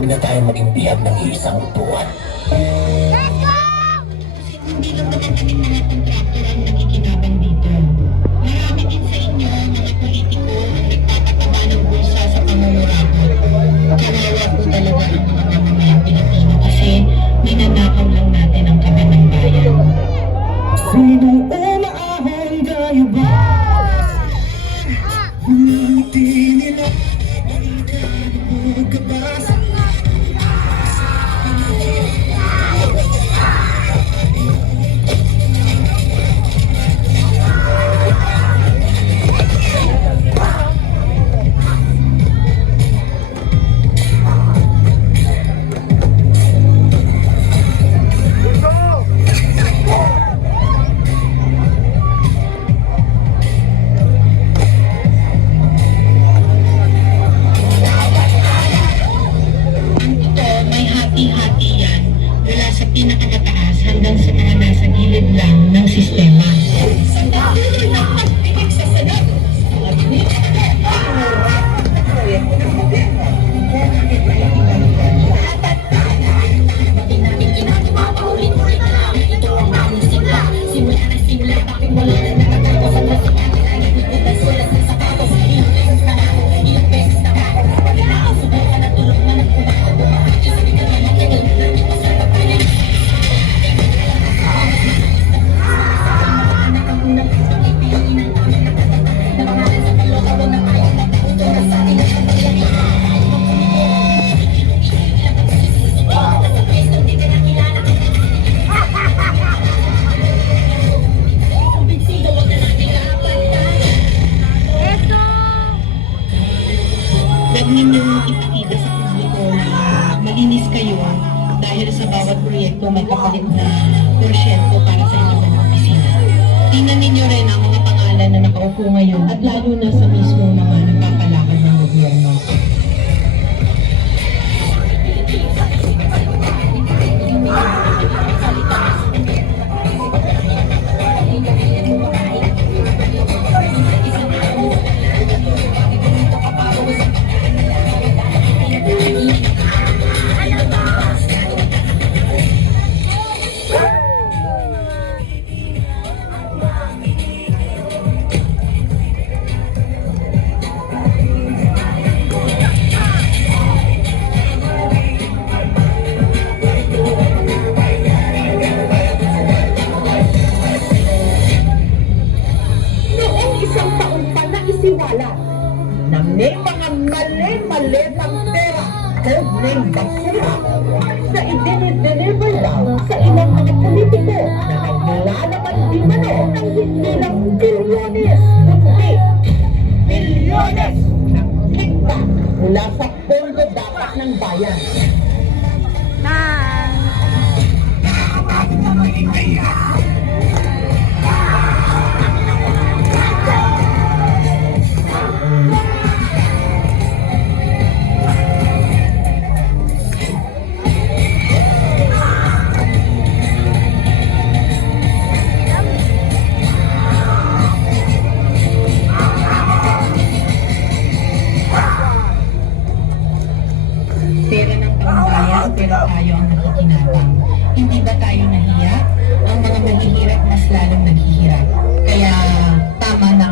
Huwag na tayo maging bihag ng isang buwan. Hindi lang naman kami mga kontraktor ang nakikinabang dito. Marami din sa inyo, mga politiko, ang nagpapataba ng bulsa sa pamumurakot. Kawawa po talaga ang mga mamamayang Pilipino kasi ninanakaw lang natin ang kaban ng bayan. Sinong umaahon tayo ba? Hindi nila magkabas. Hati-hati yan mula sa pinakamataas hanggang sa mga nasa gilid lang ng sistema. Sa nakulo na pagpigil sa Senado, mga binigyan ng proyekto ng gobyerno. Pati namin ginagawa, paulit-ulit na lang. Ito ang aming simula. Simula na simula, bakit wala na nakatapos ang nasikat? Nagpupunta sila sa sapatos. Ilang beses na ako, ilang beses na ako. Pwede na ako, subukan na tulog na nagpumakot. Huwag ninyong ipakita sa publiko na malinis kayo dahil sa bawat proyekto may kapalit na porsyento para sa inyong mga opisina. Tingnan ninyo rin ang mga pangalan na nakaupo ngayon at lalo na sa mismo mga nagpapalakad ng gobyerno. Na may mga mali-malitang pera code name basura na i-deliver daw sa ilang mga politiko na naglalaman di mano ang hindi lang bilyones, kundi bilyones ng kita mula sa pondo dapat ng bayan. Pera ng pambayan, pero tayo ang nakikinabang. Hindi ba tayo nahiya? Ang mga maghihirap mas lalong naghihirap. Kaya tama na